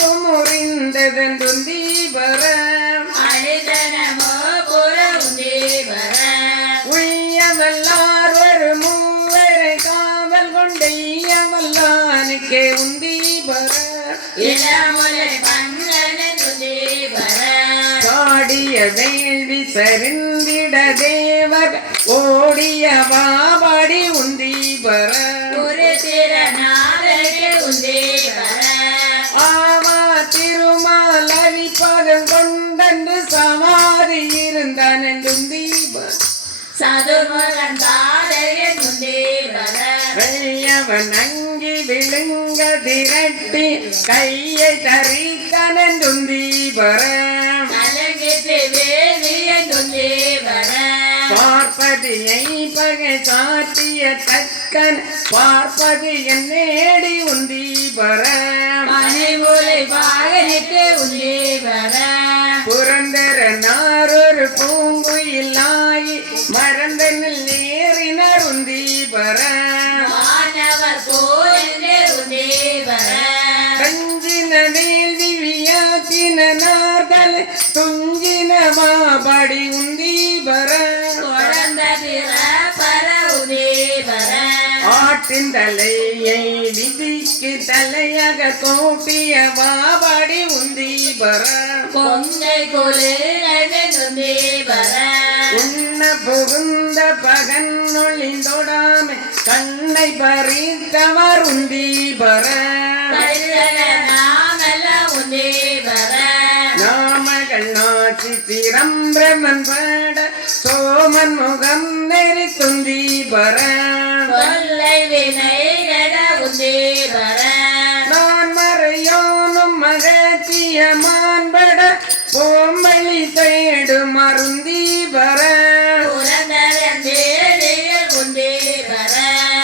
காட்டு முறிந்ததென்றுந்தி வர அழிதனமோ புறவுந்தி வர உய்யவல்லார் ஒரு மூவரை காவல் கொண்டையவல்லானுக்கே உந்தி வர இளமுலை பங்கனுந்தி வர பாடிய வேள்வி சரிந்திட தேவர் ஓடிய வாபாடி உந்தி வர ஒரு திறனாதே உந்தி வர ஆவா திருமாலவி பதம் கொண்டன்று சமாதி இருந்தான் என்றுந்தி வர சதுர்முகன் தாரையே உந்தி வர வெள்ளையவன் அங்கி விழுங்க திரட்டி கையை தரித்தனந்துந்தி வர கலங்கிட்டு வேலியை உந்தி வர பார்ப்பதியை பகை சாட்டிய தக்கன் பார்ப்பது என் நேடி உந்தி வர மணிமுலை பாகனிட்டு உந்தி வர புரந்தர நாரொரு பூங்குயிலாயி மறந்தனில் நேரினர் உந்தி வர மாணவர் கோயிலே உந்தி வர கஞ்சின வேள்வி வியாக்கின நார்தல் துஞ்சின மாபடி உந்தி வர குழந்த பிற பர உந்தி வர ஆட்டின் தலையை விதிக்கு தலையாக கோட்டிய வாபாடி உந்தி வர கொங்கை குளிரே உந்தி வர உண்ண புகுந்த பகன் ஒளிந்தோடாமை கண்ணை பறித்தவர் உந்தி வர கருதல நாமல உந்தி வர நாமகள் நாச்சி திரம்பிரமன் பாட சோமன் முகம் நெறி துந்தி வர கொல்லை வினைகட உந்தி வர நான் மறையோனும் மகத்திய மான்பட பொம்மளி தேடும் மருந்தி வர புரந்தரன் தேடியில் உந்தி வர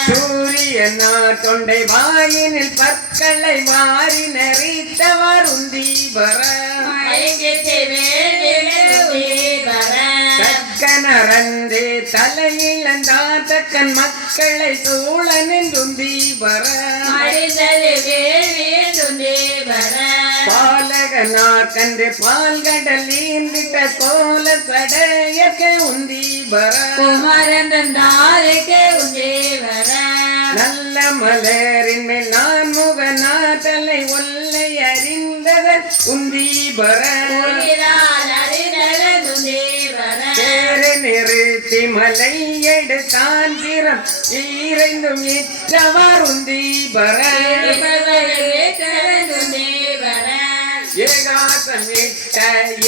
சூரியனார் தொண்டை வாயினில் பற்களை வாரி நெறித்தவர் உந்தி வர மயங்கிட்டு வேண்டிலே உந்தி வர தக்கனரந்தே தலையிழந்தாத்தக்கன் மக்களை சூழ நின்றுந்தி வர மடிதலி வேலியில் உந்தி வர பாலகனார் கன்று பால்கடல் ஈந்திட்ட கோல சடையக்கு உந்தி வர குமரன் தாரைக்கு உந்தி வர நல்ல மலரின் மேல் நான் முகநாதலை ஒல்லை அறிந்ததன் உந்தி வர உயிரால் அறிதல் உந்தி வர தேரை நிறுத்தி மலை எடுத்தான் சிரம் ஈரைந்தும் இற்றவர் உந்தி வர உந்தி வர ஏகாசம் இட்ட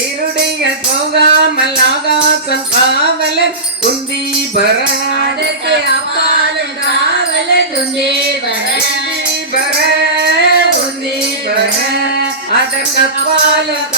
இருடிகள் போகாமல் ஆகாசம் காவலன் உந்தி வர அதற்கு அப்பாலும் காவலன் உந்தி வர உந்தி வர அதற்கப்பாலும்